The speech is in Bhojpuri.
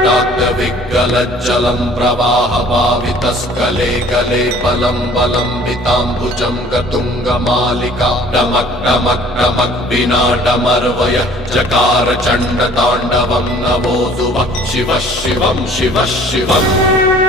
विकटाग्रविग्गलज्जलं प्रवाहपावितस्कले कले बलं बलम्बिताम्बुजं गतुङ्गमालिका डमक् डमक् डमक् विनाटमर्वय चकार चण्डताण्डवं नभोऽसुवः शिवः शिवं शिवः शिवम्